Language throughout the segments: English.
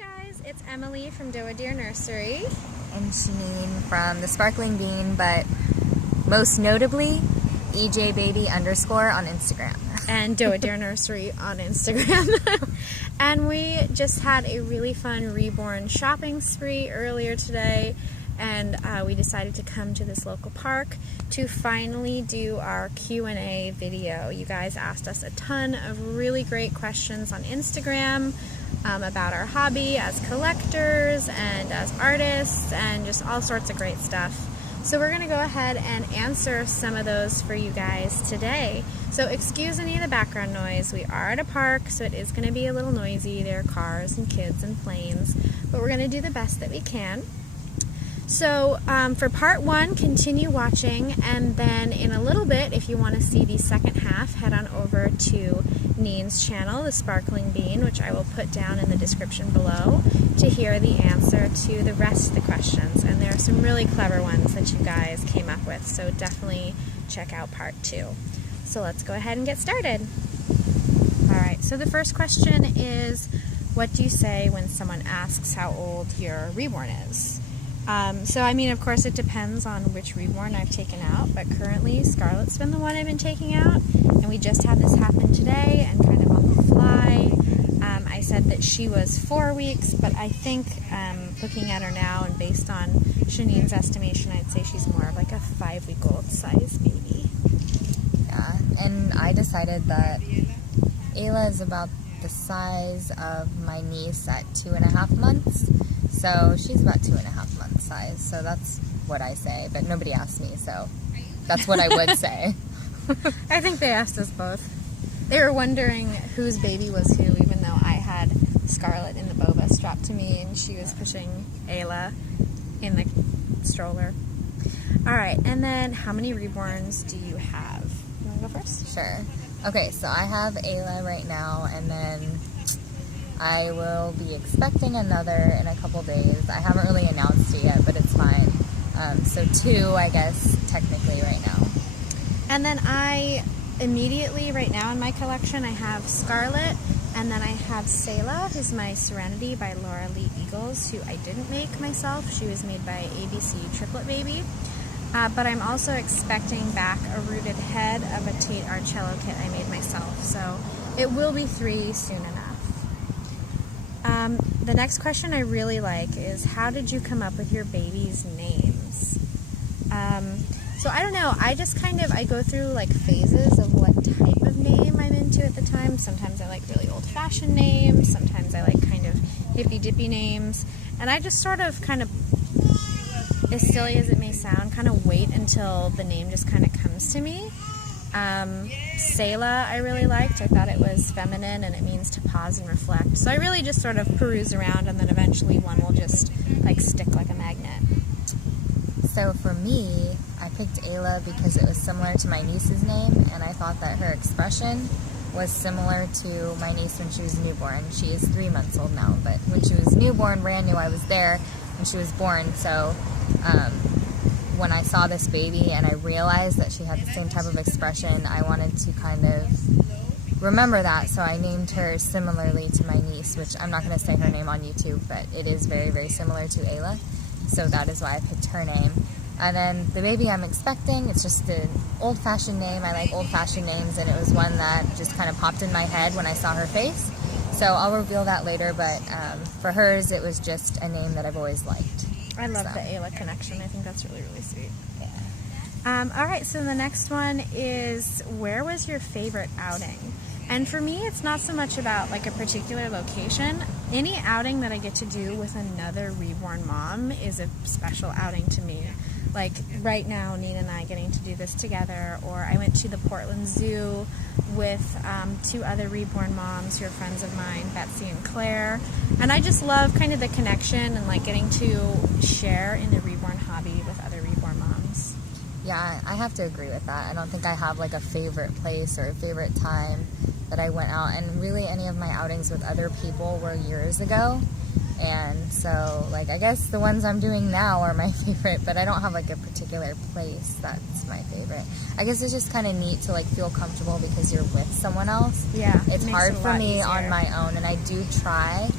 Hi guys, it's Emily from Doa Deer Nursery. And Seaneen from the Sparkling Bean, but most notably, EJBaby_ on Instagram. And Doa Deer Nursery on Instagram. And we just had a really fun Reborn shopping spree earlier today, and we decided to come to this local park to finally do our Q&A video. You guys asked us a ton of really great questions on Instagram about our hobby as collectors and as artists and just all sorts of great stuff. So we're going to go ahead and answer some of those for you guys today. So excuse any of the background noise. We are at a park, so it is going to be a little noisy. There are cars and kids and planes, but we're going to do the best that we can. So for part one, continue watching, and then in a little bit, if you want to see the second half, head on over to Neen's channel, The Sparkling Bean, which I will put down in the description below, to hear the answer to the rest of the questions. And there are some really clever ones that you guys came up with, so definitely check out part two. So let's go ahead and get started. Alright, so the first question is, what do you say when someone asks how old your Reborn is? So I mean, of course it depends on which Reborn I've taken out, but currently Scarlett's been the one I've been taking out, and we just had this happen today and kind of on the fly. I said that she was 4 weeks, but I think looking at her now and based on Seaneen's estimation, I'd say she's more of like a 5-week-old size baby. Yeah, and I decided that Ayla is about the size of my niece at 2.5 months. So she's about 2.5 months size, so that's what I say, but nobody asked me, so that's what I would say. I think they asked us both. They were wondering whose baby was who, even though I had Scarlett in the boba strapped to me and she was pushing Ayla in the stroller. Alright, and then how many Reborns do you have? You want to go first? Sure. Okay, so I have Ayla right now, and then I will be expecting another in a couple days. I haven't really announced it yet, but it's fine. So 2, I guess, technically right now. And then I immediately, right now in my collection, I have Scarlett, and then I have Selah, who's my Serenity by Laura Lee Eagles, who I didn't make myself. She was made by ABC Triplet Baby. But I'm also expecting back a rooted head of a Tate Arcello kit I made myself. So it will be 3 soon enough. The next question I really like is, how did you come up with your baby's names? So I don't know, I just I go through like phases of what type of name I'm into at the time. Sometimes I like really old-fashioned names, sometimes I like kind of hippy-dippy names, and I just sort of as silly as it may sound, kind of wait until the name just kind of comes to me. Selah I really liked. I thought it was feminine and it means to pause and reflect. So I really just sort of peruse around, and then eventually one will just like stick like a magnet. So for me, I picked Ayla because it was similar to my niece's name, and I thought that her expression was similar to my niece when she was newborn. She is 3 months old now, but when she was newborn, brand new, I was there when she was born. So when I saw this baby and I realized that she had the same type of expression, I wanted to kind of remember that, so I named her similarly to my niece, which I'm not going to say her name on YouTube, but it is very, very similar to Ayla, so that is why I picked her name. And then the baby I'm expecting, it's just an old-fashioned name. I like old-fashioned names, and it was one that just kind of popped in my head when I saw her face, so I'll reveal that later, but for hers, it was just a name that I've always liked. I love the Ayla connection. I think that's really, really sweet. Yeah. Alright, so the next one is, where was your favorite outing? And for me, it's not so much about like a particular location. Any outing that I get to do with another Reborn mom is a special outing to me. Like right now, Nina and I getting to do this together, or I went to the Portland Zoo with 2 other Reborn moms who are friends of mine, Betsy and Claire, and I just love kind of the connection and like getting to share in the Reborn hobby with other Reborn moms. Yeah, I have to agree with that. I don't think I have like a favorite place or a favorite time that I went out, and really any of my outings with other people were years ago. And so, like, I guess the ones I'm doing now are my favorite, but I don't have like a particular place that's my favorite. I guess it's just kind of neat to like feel comfortable because you're with someone else. Yeah. It's hard for me on my own, and I do try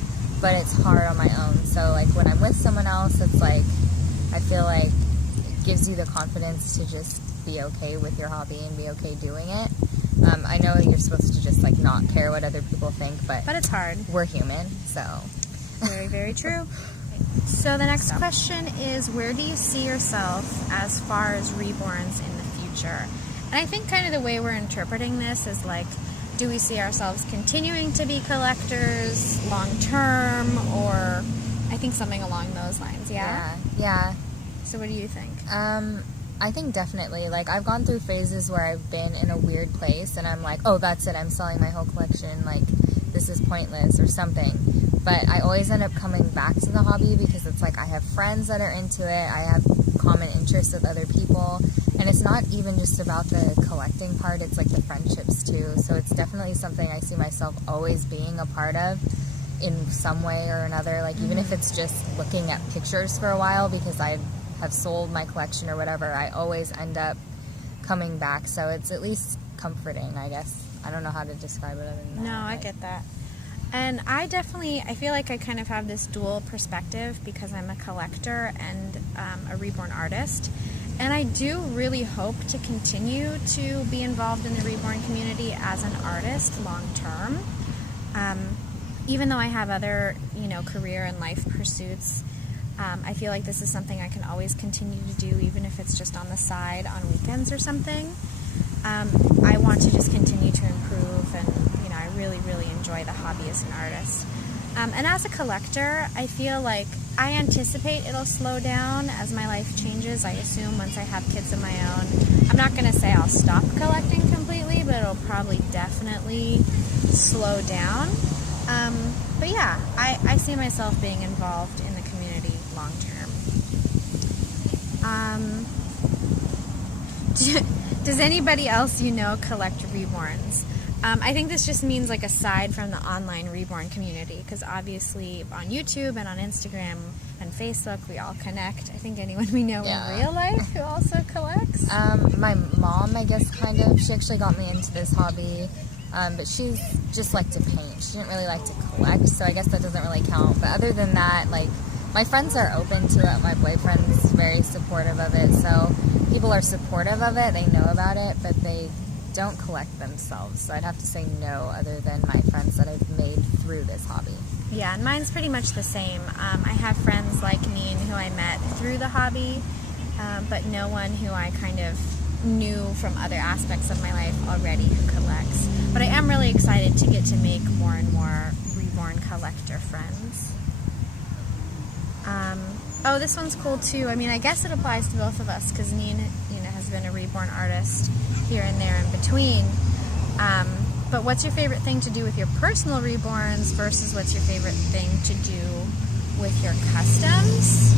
but it's hard on my own. So like when I'm with someone else, it's like I feel like it gives you the confidence to just be okay with your hobby and be okay doing it. I know you're supposed to just like not care what other people think, but it's hard. We're human, so. Very, very true. So the next question is, where do you see yourself as far as reborns in the future? And I think kind of the way we're interpreting this is like, do we see ourselves continuing to be collectors long term, or I think something along those lines, Yeah. So what do you think? I think definitely. Like, I've gone through phases where I've been in a weird place and I'm like, oh, that's it, I'm selling my whole collection, like, this is pointless or something. But I always end up coming back to the hobby because it's like I have friends that are into it, I have common interests with other people, and it's not even just about the collecting part, it's like the friendships too. So it's definitely something I see myself always being a part of in some way or another. Like, even if it's just looking at pictures for a while because I have sold my collection or whatever, I always end up coming back. So it's at least comforting, I guess. I don't know how to describe it other than that. No, I get that. And I feel like I kind of have this dual perspective because I'm a collector and a reborn artist. And I do really hope to continue to be involved in the reborn community as an artist long term. Even though I have other, career and life pursuits, I feel like this is something I can always continue to do, even if it's just on the side on weekends or something. I want to just continue to improve, and I really, really enjoy the hobby as an artist. And as a collector, I feel like I anticipate it'll slow down as my life changes. I assume once I have kids of my own. I'm not going to say I'll stop collecting completely, but it'll probably definitely slow down. But yeah, I see myself being involved in the community long term. Does anybody else collect reborns? I think this just means like aside from the online reborn community, because obviously on YouTube and on Instagram and Facebook we all connect. I think anyone we know in real life who also collects. My mom, I guess, kind of. She actually got me into this hobby, but she's just like to paint. She didn't really like to collect, so I guess that doesn't really count. But other than that, like, my friends are open to it. My boyfriend's very supportive of it, so people are supportive of it. They know about it, but they don't collect themselves. So I'd have to say no, other than my friends that I've made through this hobby. Yeah, and mine's pretty much the same. I have friends like Seaneen who I met through the hobby, but no one who I kind of knew from other aspects of my life already who collects. But I am really excited to get to make more and more reborn collector friends. Oh, this one's cool too. I mean, I guess it applies to both of us because Seaneen, has been a reborn artist here and there in between. But what's your favorite thing to do with your personal reborns versus what's your favorite thing to do with your customs?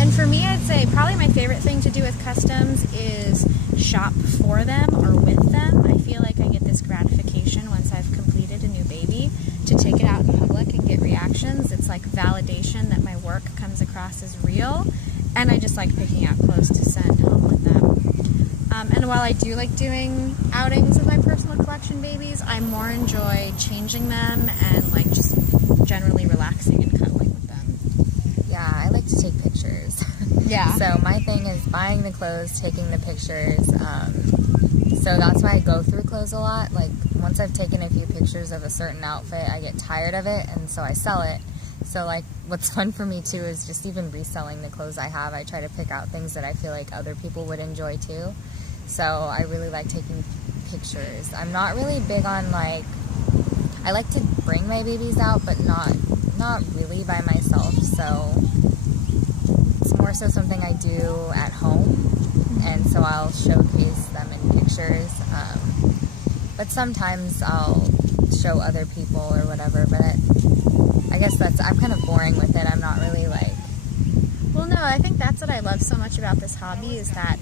And for me, I'd say probably my favorite thing to do with customs is shop for them or with them. I feel like I get this gratification once I've completed a new baby to take it out in public and get reactions. It's like validation that my work comes across as real, and I just like picking out clothes to send home with them. And while I do like doing outings with my personal collection babies, I more enjoy changing them and like just generally relaxing and cuddling with them. Yeah, I like to take pictures. Yeah. So my thing is buying the clothes, taking the pictures. So that's why I go through clothes a lot. Like, once I've taken a few pictures of a certain outfit, I get tired of it, and so I sell it. So, like, what's fun for me, too, is just even reselling the clothes I have. I try to pick out things that I feel like other people would enjoy, too. So I really like taking pictures. I'm not really big on, like, I like to bring my babies out, but not really by myself. So it's more so something I do at home, and so I'll showcase them in pictures. But sometimes I'll show other people or whatever, but I guess I'm kind of boring with it. I'm not really like... Well, no, I think that's what I love so much about this hobby is that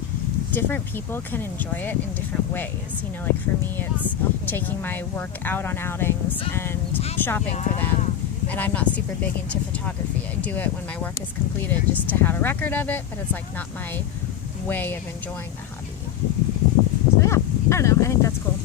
different people can enjoy it in different ways. Like for me, it's taking my work out on outings and shopping for them, and I'm not super big into photography. I do it when my work is completed just to have a record of it, but it's like not my way of enjoying the hobby. So yeah, I don't know, I think that's cool.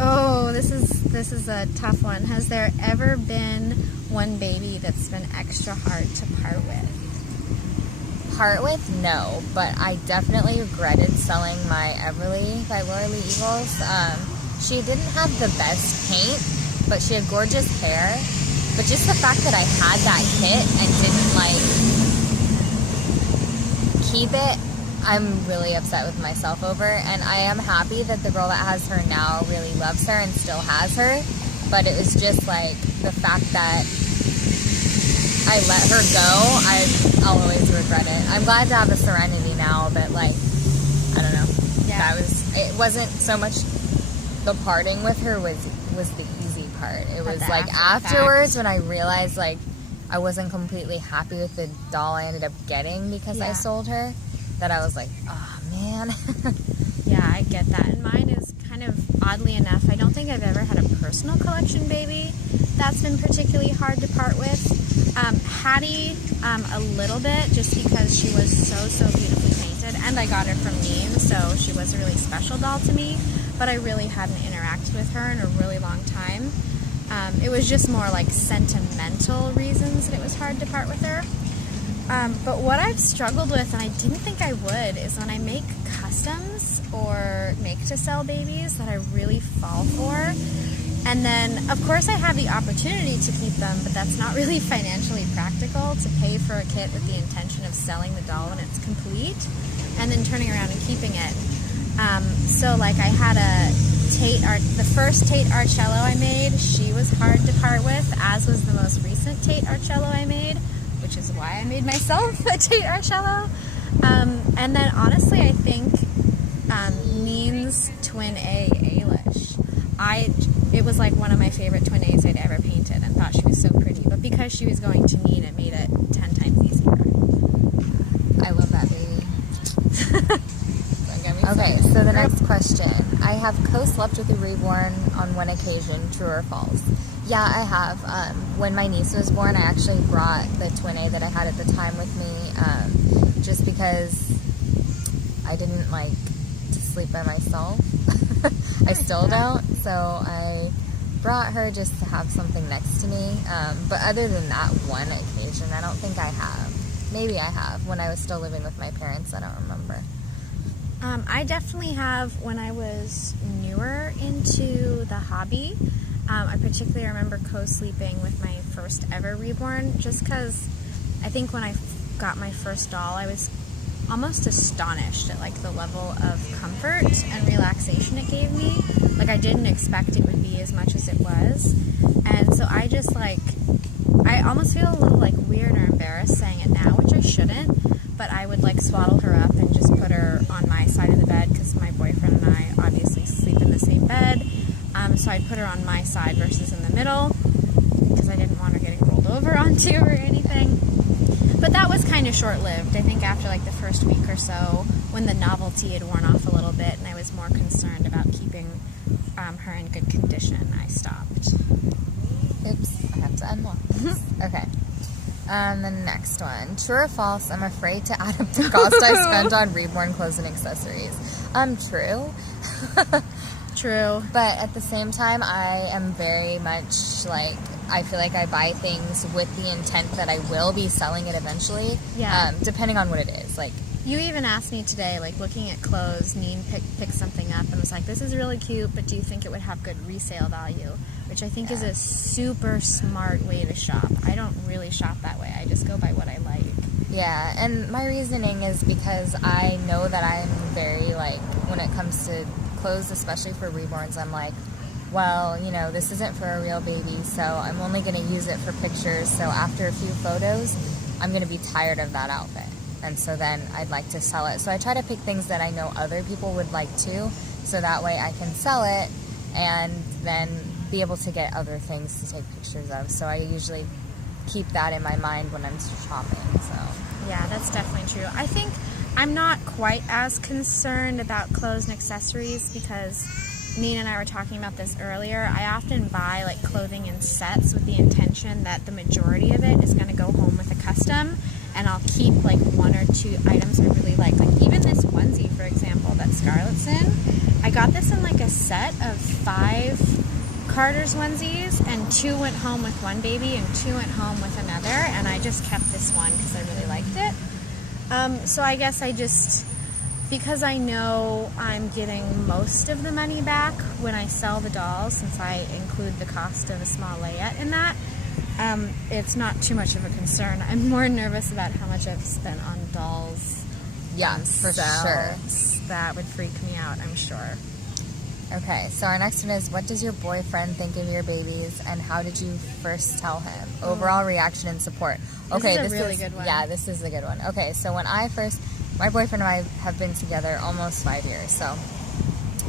Oh, this this is a tough one. Has there ever been one baby that's been extra hard to part with? Part with? No, but I definitely regretted selling my Everly by Laura Lee Eagles. She didn't have the best paint, but she had gorgeous hair. But just the fact that I had that kit and didn't, like, keep it, I'm really upset with myself over. And I am happy that the girl that has her now really loves her and still has her. But it was just, like, the fact that I let her go, I'll always regret it. I'm glad to have a Serenity now, but, like, I don't know. Yeah. It wasn't so much the parting with her was the easy part. It was like afterwards when I realized like I wasn't completely happy with the doll I ended up getting because I sold her, that I was like, oh man. Yeah, I get that. And mine is kind of, oddly enough, I don't think I've ever had a personal collection baby that's been particularly hard to part with. Hattie, a little bit, just because she was so beautifully painted, and I got her from Neen, so she was a really special doll to me, but I really hadn't interacted with her in a really long time. It was just more like sentimental reasons that it was hard to part with her. But what I've struggled with, and I didn't think I would, is when I make customs or make to sell babies that I really fall for. And then, of course, I have the opportunity to keep them, but that's not really financially practical to pay for a kit with the intention of selling the doll when it's complete and then turning around and keeping it. So, like, I had the first Tate Arcello I made, she was hard to part with, as was the most recent Tate Arcello I made, which is why I made myself a Tate Arcello. And then, honestly, I think Neen's Twin A, Ailish. It was like one of my favorite Twin A's I'd ever painted and thought she was so pretty. But because she was going to Neen, it made it 10 times easier. I love that baby. Okay, so the next question. I have co-slept with a Reborn on one occasion, true or false? Yeah, I have. When my niece was born, I actually brought the Twin A that I had at the time with me, just because I didn't like to sleep by myself. I still don't, so I brought her just to have something next to me. But other than that one occasion, I don't think I have. Maybe I have when I was still living with my parents. I don't remember. I definitely have when I was newer into the hobby. I particularly remember co-sleeping with my first ever Reborn, just because I think when I got my first doll, I was almost astonished at like the level of comfort and relaxation it gave me. Like, I didn't expect it would be as much as it was, and so I just like, I almost feel a little like weird or embarrassed saying it now, which I shouldn't, but I would like swaddle her up and just put her on my side of the bed, because my boyfriend and I obviously sleep in the same bed, so I'd put her on my side versus in the middle, because I didn't want her getting rolled over onto or anything. But that was kind of short-lived. I think after like the first week or so, when the novelty had worn off a little bit and I was more concerned about keeping her in good condition, I stopped. Oops, I have to unlock this. Okay. The next one. True or false, I'm afraid to add up the cost I spent on Reborn clothes and accessories. True. True. But at the same time, I am very much like, I feel like I buy things with the intent that I will be selling it eventually. Yeah. Depending on what it is. Like, you even asked me today, like, looking at clothes, Neen picked something up and was like, this is really cute, but do you think it would have good resale value? Which I think is a super smart way to shop. I don't really shop that way. I just go by what I like. Yeah, and my reasoning is because I know that I'm very, like, when it comes to clothes, especially for Reborns, I'm like, well, you know, this isn't for a real baby, so I'm only going to use it for pictures, so after a few photos, I'm going to be tired of that outfit. And so then I'd like to sell it. So I try to pick things that I know other people would like too, so that way I can sell it and then be able to get other things to take pictures of. So I usually keep that in my mind when I'm shopping. So yeah, that's definitely true. I think I'm not quite as concerned about clothes and accessories because Neen and I were talking about this earlier. I often buy like clothing in sets with the intention that the majority of it is going to go home with a custom, and I'll keep like one or two items I really like. Like even this onesie, for example, that Scarlett's in. I got this in like a set of 5 Carter's onesies, and 2 went home with one baby and 2 went home with another, and I just kept this one because I really liked it. So I guess because I know I'm getting most of the money back when I sell the dolls, since I include the cost of a small layette in that, it's not too much of a concern. I'm more nervous about how much I've spent on dolls. Yeah, for sure. That would freak me out, I'm sure. Okay, so our next one is, what does your boyfriend think of your babies, and how did you first tell him? Overall reaction and support. Okay, this is a really good one. Yeah, this is a good one. Okay, so when my boyfriend and I have been together almost 5 years, so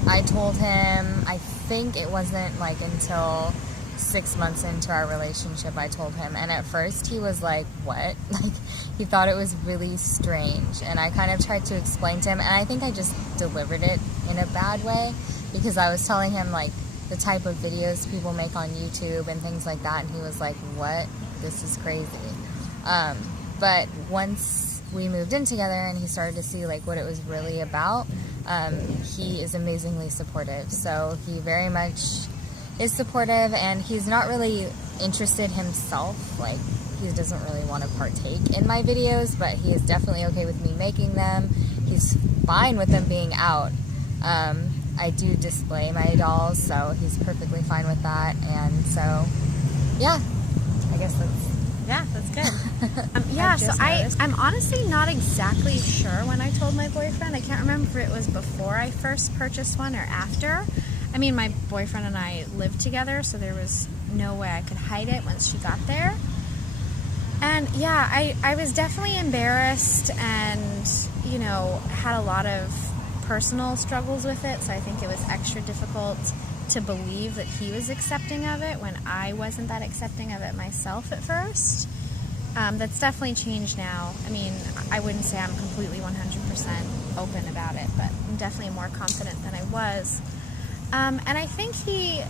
I told him, I think it wasn't like until 6 months into our relationship I told him, and at first he was like, what? Like, he thought it was really strange, and I kind of tried to explain to him, and I think I just delivered it in a bad way, because I was telling him like the type of videos people make on YouTube and things like that, and he was like, what? This is crazy. But once we moved in together and he started to see like what it was really about, he is amazingly supportive. So he very much is supportive, and he's not really interested himself. Like, he doesn't really want to partake in my videos, but he is definitely okay with me making them. He's fine with them being out. I do display my dolls, so he's perfectly fine with that. And so, yeah, I guess that's good. Yeah, so I'm honestly not exactly sure when I told my boyfriend. I can't remember if it was before I first purchased one or after. I mean, my boyfriend and I lived together, so there was no way I could hide it once she got there. And yeah, I was definitely embarrassed and, had a lot of personal struggles with it, so I think it was extra difficult to believe that he was accepting of it when I wasn't that accepting of it myself at first. That's definitely changed now. I mean, I wouldn't say I'm completely 100% open about it, but I'm definitely more confident than I was. And I think he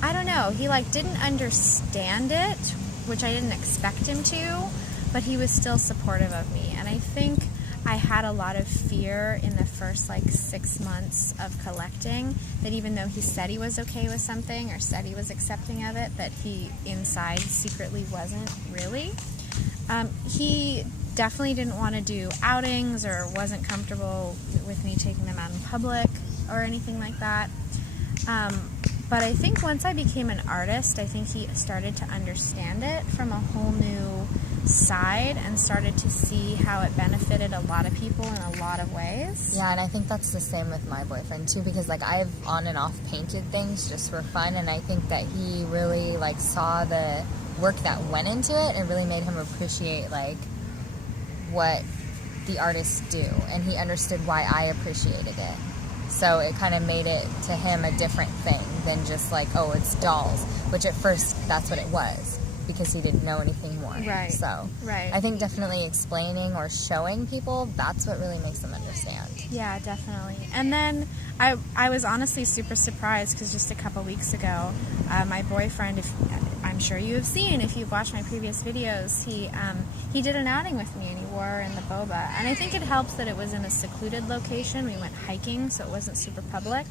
didn't understand it, which I didn't expect him to, but he was still supportive of me. And I think I had a lot of fear in the first 6 months of collecting, that even though he said he was okay with something or said he was accepting of it, that he inside secretly wasn't really. He definitely didn't want to do outings or wasn't comfortable with me taking them out in public or anything like that. But I think once I became an artist, I think he started to understand it from a whole new side and started to see how it benefited a lot of people in a lot of ways. Yeah, and I think that's the same with my boyfriend too, because I've on and off painted things just for fun, and I think that he really saw the work that went into it and really made him appreciate what the artists do, and he understood why I appreciated it. So it kind of made it to him a different thing than just oh, it's dolls, which at first that's what it was, because he didn't know anything more. Right. So right. I think definitely explaining or showing people, that's what really makes them understand. Yeah, definitely. And then I was honestly super surprised, because just a couple weeks ago, my boyfriend, I'm sure you have seen if you've watched my previous videos, he did an outing with me, and he wore her in the boba. And I think it helps that it was in a secluded location. We went hiking, so it wasn't super public.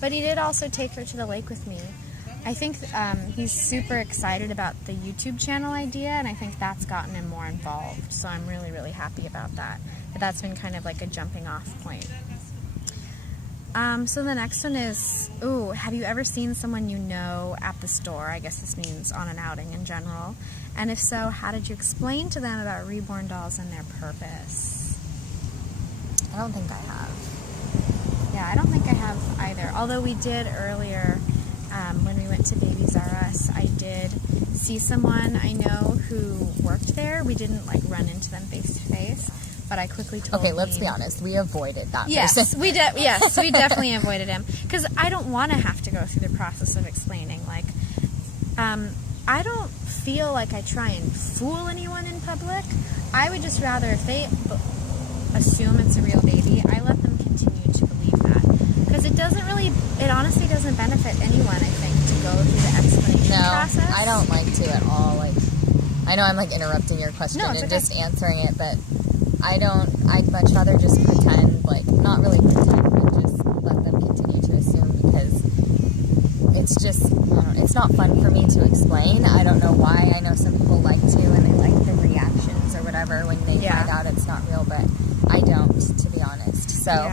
But he did also take her to the lake with me. I think he's super excited about the YouTube channel idea, and I think that's gotten him more involved. So I'm really, really happy about that. But that's been kind of a jumping off point. So the next one is, have you ever seen someone you know at the store? I guess this means on an outing in general. And if so, how did you explain to them about Reborn dolls and their purpose? I don't think I have. Yeah, I don't think I have either. Although we did earlier, when we went to Babies R Us, I did see someone I know who worked there. We didn't run into them face to face, but I quickly told him. Okay, let's be honest. We avoided that person. Yes, we definitely avoided him, because I don't want to have to go through the process of explaining. I don't feel like I try and fool anyone in public. I would just rather, if they assume it's a real baby, I let them continue to believe that, because it honestly doesn't benefit anyone, I think, to go through the explanation process. No, I don't like to at all. I know I'm interrupting your question and just answering it, but I'd much rather just pretend, not really pretend, but just let them continue to assume, because it's just, I don't know, it's not fun for me to explain. I don't know why. I know some people like to, and they like the reactions or whatever when they find out it's not real, but I don't, to be honest. So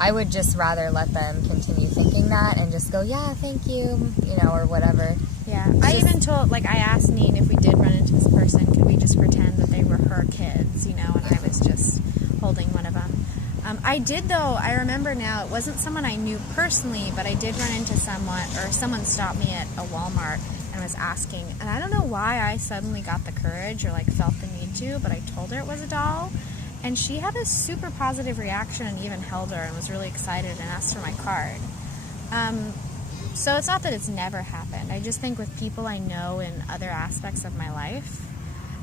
I would just rather let them continue thinking that and just go, yeah, thank you, you know, or whatever. Yeah. I even told, like, I asked Neen if we did run into this person, could we just pretend that they were her kids, you know, and I was just holding one of them. I did, though, I remember now, it wasn't someone I knew personally, but I did run into someone stopped me at a Walmart and was asking, and I don't know why I suddenly got the courage or, like, felt the need to, but I told her it was a doll, and she had a super positive reaction and even held her and was really excited and asked for my card. So it's not that it's never happened. I just think with people I know in other aspects of my life,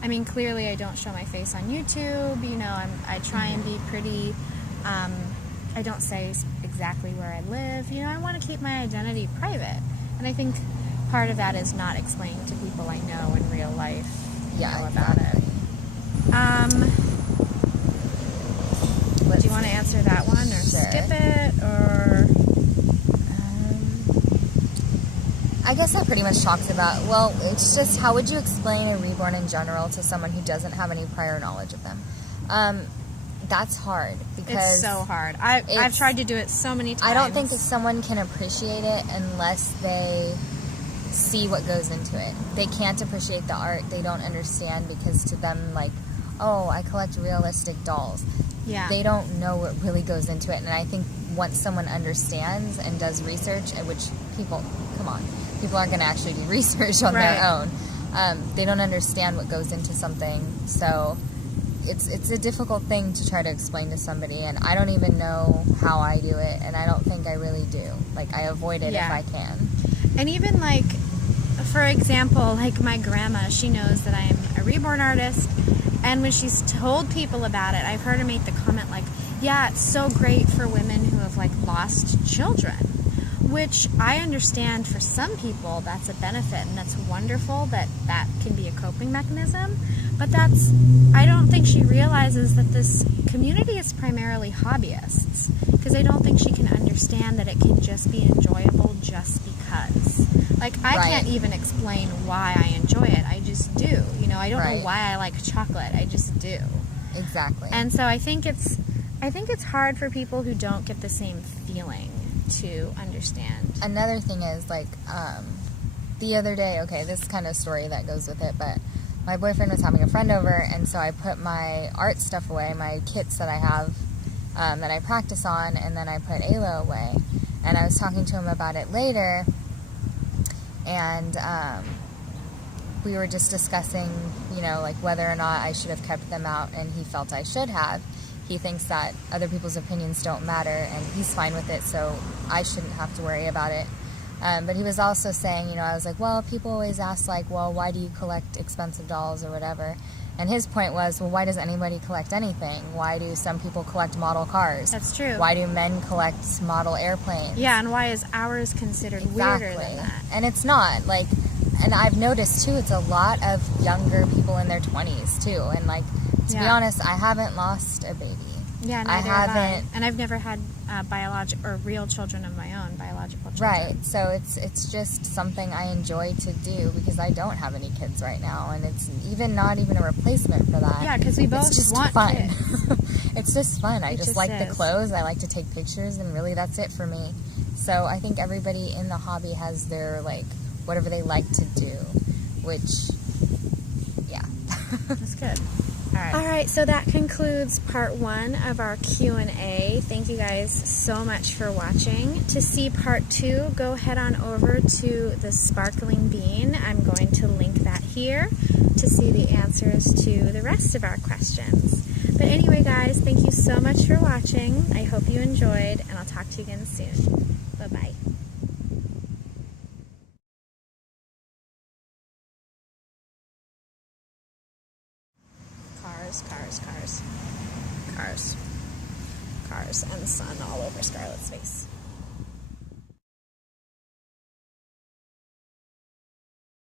I mean, clearly I don't show my face on YouTube, you know, I try and be pretty, I don't say exactly where I live, you know, I want to keep my identity private. And I think part of that is not explaining to people I know in real life, about it. Do you want to answer that one or skip it, or... I guess that pretty much talks about, well, it's just how would you explain a reborn in general to someone who doesn't have any prior knowledge of them? That's hard because it's so hard. I've tried to do it so many times. I don't think that someone can appreciate it unless they see what goes into it. They can't appreciate the art. They don't understand because to them, like, oh, I collect realistic dolls. Yeah. They don't know what really goes into it. And I think once someone understands and does research, which people aren't going to actually do research on their own. They don't understand what goes into something. So it's a difficult thing to try to explain to somebody, and I don't even know how I do it, and I don't think I really do. Like, I avoid it if I can. And even, like, for example, like my grandma, she knows that I'm a reborn artist, and when she's told people about it, I've heard her make the comment, like, yeah, it's so great for women who have, like, lost children. Which I understand for some people that's a benefit, and that's wonderful that that can be a coping mechanism, but I don't think she realizes that this community is primarily hobbyists, because I don't think she can understand that it can just be enjoyable just because. Like, I can't even explain why I enjoy it, I just do. You know, I don't know why I like chocolate, I just do. Exactly. And so I think it's hard for people who don't get the same feeling to understand. Another thing is, like, the other day, okay, this is kind of a story that goes with it, but my boyfriend was having a friend over, and so I put my art stuff away, my kits that I have, that I practice on, and then I put Ayla away, and I was talking to him about it later, and we were just discussing, you know, like, whether or not I should have kept them out, and he felt I should have. He thinks that other people's opinions don't matter, and he's fine with it, so I shouldn't have to worry about it. But he was also saying, you know, I was like, well, people always ask, like, well, why do you collect expensive dolls or whatever? And his point was, well, why does anybody collect anything? Why do some people collect model cars? That's true. Why do men collect model airplanes? Yeah, and why is ours considered weirder than that? And it's not, like, and I've noticed, too, it's a lot of younger people in their 20s, too, and, like, to be honest, I haven't lost a baby. Yeah, neither have I. And I've never had real children of my own, biological children. Right, so it's just something I enjoy to do because I don't have any kids right now, and it's not even a replacement for that. Yeah, because we both want fun. kids. It's just fun. I just like the is. clothes, I like to take pictures, and really that's it for me. So I think everybody in the hobby has their, like, whatever they like to do, which, yeah. That's good. All right, so that concludes part 1 of our Q&A. Thank you guys so much for watching. To see part 2, go head on over to the Sparkling Bean. I'm going to link that here to see the answers to the rest of our questions. But anyway, guys, thank you so much for watching. I hope you enjoyed, and I'll talk to you again soon. Bye-bye. Cars, and sun all over Scarlett's face.